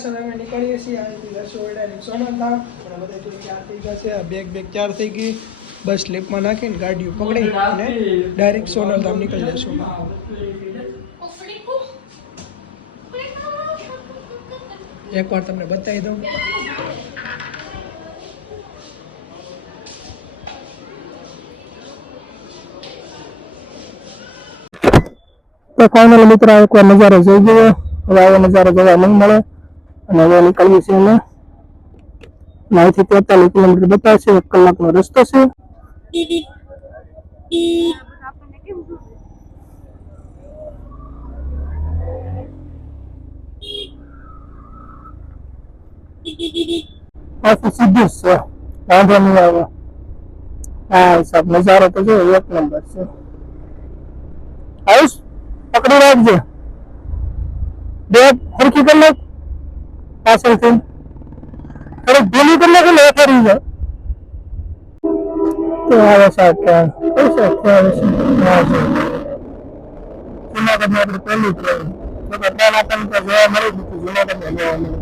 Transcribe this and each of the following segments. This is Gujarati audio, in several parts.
બસ હવે અમે નીકળીએ છીએ અહીંથી રસોડાની સોનલધામ પણ બધા થોડી ચાર થઈ જશે બેગ ચાર થઈ ગઈ બસ સ્લીપમાં નાખીને ગાડીઓ પકડી અને ડાયરેક્ટ સોનલધામ નીકળી જશું એકવાર તમને બતાવી દઉં તો ફાઇનલ મિત્ર એકવાર નજારો જોઈ ગયો હવે આવો નજારો જોવા નહીં મળે અને હવે નીકળીએ છીએ અમે અહીંથી 43 કિલોમીટર બતાવશે 1 કલાકનો રસ્તો છે સીધું જ છે વાંધો નહીં આવે હા સાહેબ નજારો તો જો 1 નંબર છે આયુષ પકડી રાખજે બેગ હરખી કરી નાખ પાછળથી થોડીક ઢીલી કરી નાખે ને ફરી જાય તો આવે સાહેબ જુનાગઢમાં આપણે પહેલી ટ્રેન ટ્રેન આપણને જોવા મળી હતી જુનાગઢમાં જોવા મળી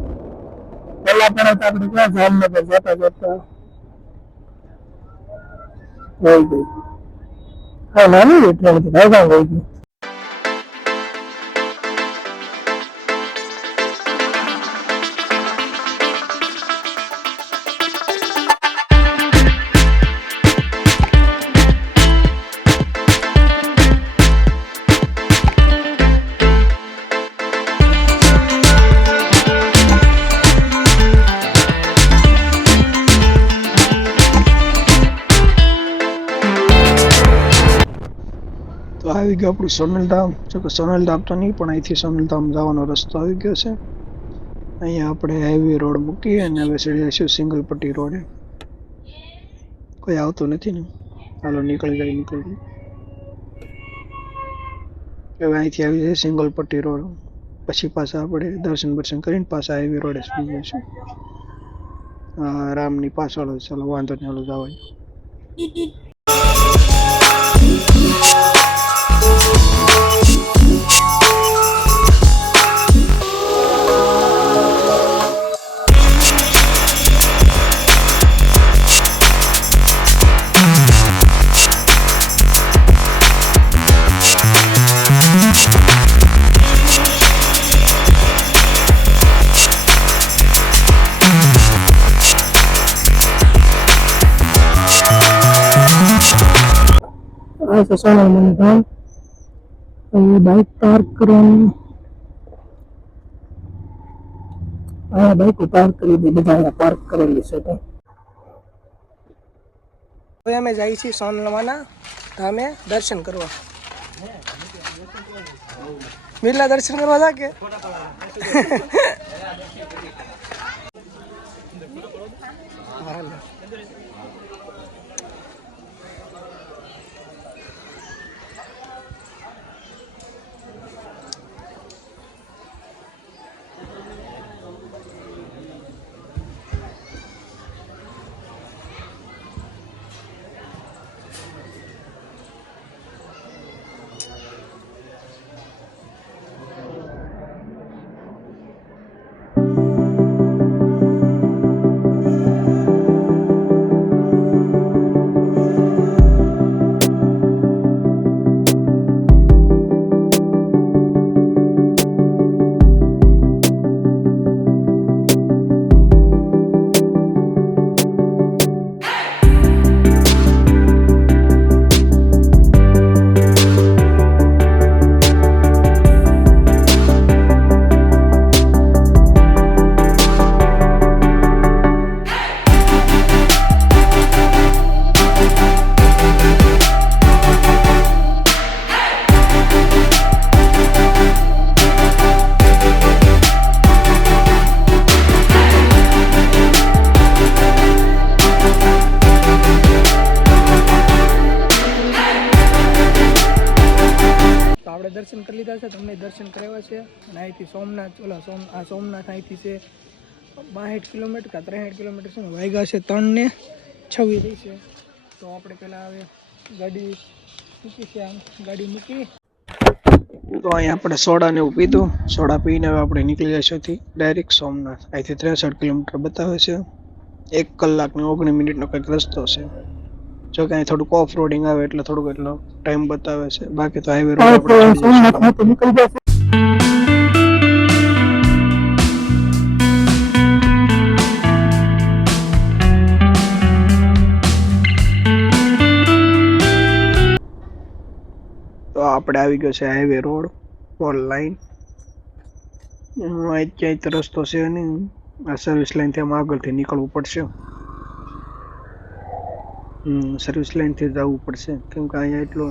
પહેલા પણ આપણે ક્યાં જામનગર જતા વહી ગઈ હા નાની ટ્રેન હતી ભાઈ વહી ગઈ આવી ગયો આપણું સોનલધામ જો સોનલધામ તો નહીં પણ અહીંથી સોનલધામ જવાનો રસ્તો આવી ગયો છે અહીંયા આપણે હાઈવે રોડ મૂકીએ અને હવે ચડીશું સિંગલ પટ્ટી રોડે કોઈ આવતું નથી ને હાલો નીકળી ગઈ હવે અહીંથી આવી જાય સિંગલ પટ્ટી રોડ પછી પાછા આપણે દર્શન કરીને પાછા હાઈવે રોડે ચડી જઈશું રામની પાછળ ચાલો વાંધો નહીં હાલો જવાય સોનલધામ બાઇક પાર્ક કરવાની અહીંયા બાઇકો પાર્ક કરી દે બધા અહીંયા પાર્ક કરેલી છે તો હવે અમે જઈએ છીએ સોનલવાના ધામે દર્શન કરવા બિરલા દર્શન કરવા જા કે દર્શન કરી લીધા છે તમને દર્શન કરાવ્યા છે અને અહીંથી સોમનાથ સોમનાથ અહીંથી છે 62 કિલોમીટર કે 63 કિલોમીટર છે વાગ્યા છે 3:26 થઈ છે તો આપણે પહેલાં હવે ગાડી મૂકી છે આમ ગાડી મૂકી તો તો અહીંયા આપણે સોડા ને એવું પીધું. સોડા પીને હવે આપણે નીકળી જઈશું ડાયરેક્ટ સોમનાથ. અહીંથી 63 કિલોમીટર બતાવે છે. 1 કલાક ને 19 મિનિટનો કંઈક રસ્તો છે. જો કે અહીં થોડુંક ઓફ રોડિંગ આવે એટલે થોડુંક એટલો ટાઈમ બતાવે છે. બાકી તો હાઈવે રોડ આપણે ચડી જઈશું. તો આપણે આવી ગયો છે હાઈવે રોડ 4 લાઈન. ક્યાંય તો રસ્તો છે નહીં. આ સર્વિસ લાઈન થી આમ આગળથી નીકળવું પડશે. સર્વિસ લાઈન થી જવું પડશે કેમ કે અહીંયા એટલો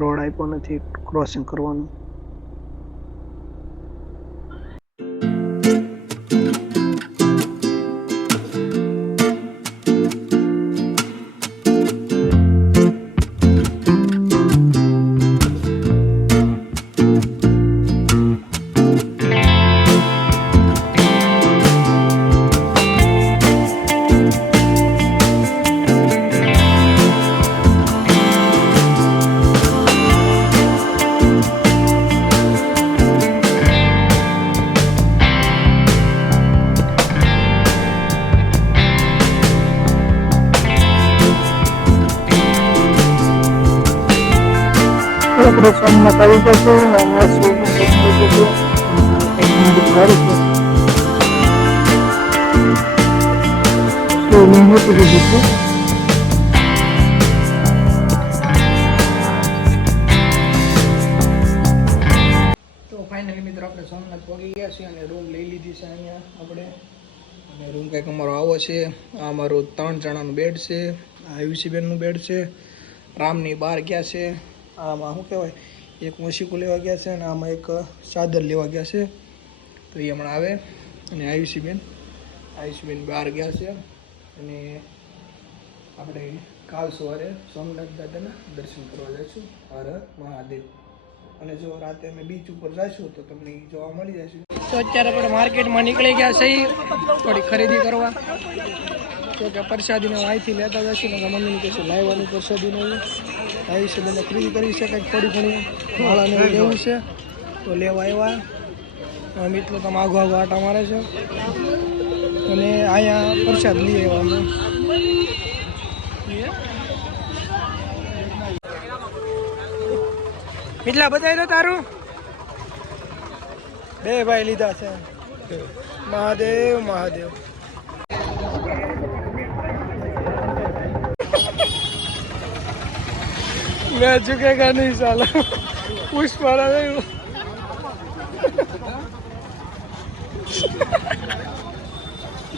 રોડ આપ્યો નથી ક્રોસિંગ કરવાનું. આપણે સોમનાથ આવી જશે. તો ફાઇનલી મિત્રો આપણે સોમનાથ પહોંચી ગયા છીએ અને રૂમ લઈ લીધી છે અહીંયા આપણે. અને રૂમ કંઈક અમારો આવો છે. આ અમારું 3 જણાનું બેડ છે. આ આયુષી બેનનું બેડ છે. રામની બહાર ગયા છે. આમાં શું કહેવાય એક મશીકું લેવા ગયા છે અને આમાં એક ચાદર લેવા ગયા છે. તો એ હમણાં આવે. અને આયુષીબેન બહાર ગયા છે. અને આપણે કાલ સવારે સોમનાથ દાદાના દર્શન કરવા જઈશું. હર મહાદેવ. અને જો રાતે અમે બીચ ઉપર જઈશું તો તમને જોવા મળી જશે. તો અત્યારે આપણે માર્કેટમાં નીકળી ગયા છે થોડી ખરીદી કરવા. તો કે પ્રસાદીને અહીંથી લેતા જઈશું ને મમ્મીને કહેશું લાવવાનું પ્રસાદીને આવી છે બંને ખરીદી કરી છે કંઈક થોડી ઘણી માળાને એવું લેવું છે તો લેવા આવ્યા. મિત્રો તમે આગો આટા મારે છે અને અહીંયા પ્રસાદ લઈ આવ્યા અમે. કેટલા બતાવી દો તારું. 2 ભાઈ લીધા છે. મહાદેવ મહાદેવ. मैं झुकेगा नहीं साला. पुष्पाला नहीं.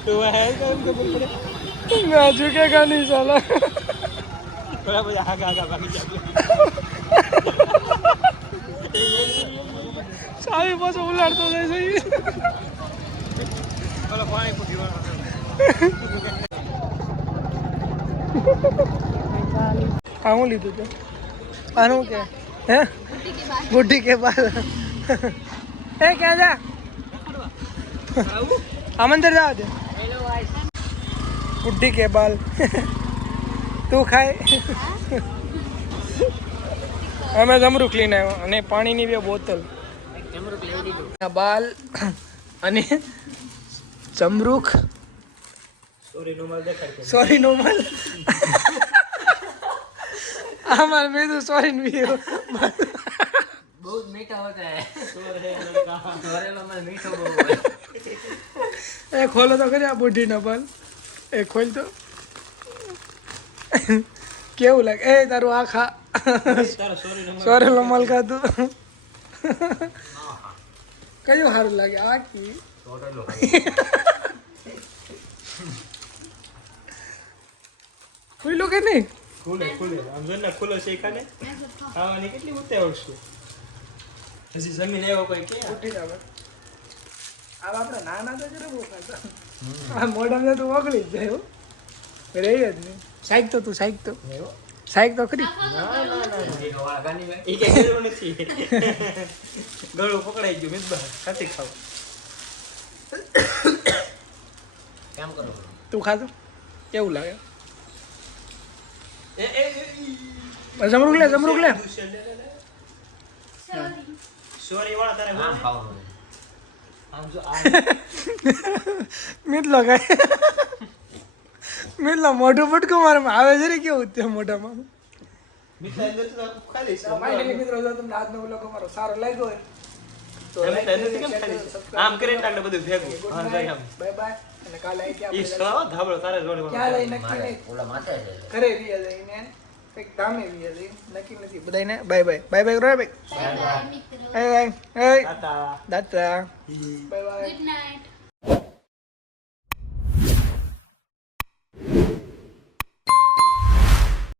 तो है मैं झुकेगा नहीं साला. सारी पास उलाड़तो જાય છે. બોલો પાણી પૂછીવાનું. આવું લીધું તો આનું કે હે બુઢી કે બાલ એ ક્યાં જા આમ અંદર જા દે બુઢી કે બાલ તું ખાય. અમે જમરૂખ લઈને આવ્યા અને પાણીની 2 બોટલ. બાલ અને જમરૂખ. સોરી નોમલ. हमारे में तो सॉरी नहीं हो बहुत मीठा होता है. मीठो बहुत. खोलो तो करे बूढ़ी न बल. खोल तो केવું લાગે એ તારું આ ખા. સોરે નોમલ ખાધું. કયું સારું લાગે આ કી ખુલ્લું કે નહીં. ખુલે આમ જો ને ખુલ્લો છે ખાને ખાવાની કેટલી ઉતાવળ છે. હજી જમીન એવો કોઈ કે ઉઠી આવે. આ આપણે નાના તો જરા બહુ ખાતા. આ મોઢામાં તો ઓગળી જ જાય. રહી જ નહીં. સાઈક તો તું સાઈક તો ખરી. ના એ કે જરૂર નથી. ગળું પકડાઈ ગયું મિતબા ખાતી ખાવ. કામ કરો તું ખાતો કેવું લાગે. જમરૂખ લે સોરી વાળા તારે આમ ખાવાનું આમ જો આ મિતલો કઈ મિતલો મોઢું ફટકો મારે આવે છે ને કેવું તે મોઢામાં મીઠાઈ અંદર તો ખાઈ લઈશ ફાઇનલી મિત્રો જો તમને આજનો વ્લોગ અમારો સારો લાગ્યો હોય તો એમ like થાય કરી, નથી કેમ share ખાઈ કરી, લઈશ? subscribe આમ કરી. કરીને એટલે બધું ભેગું Good હા night. ભાઈ આમ Bye bye. અને કાલે અહીંથી ઈ આપણે સળાવો ધાબળો તારે જોડે ક્યાં લઈ નક્કી મારે નહીં ઓલા માથે છે ઘરે વ્યા જઈને કંઈક ધામે વ્યા જઈને નક્કી નથી બધાને બાય બાય બાય બાય કરો bye bye bye bye bye તાતા દાતા ઈ બાય બાય Good night.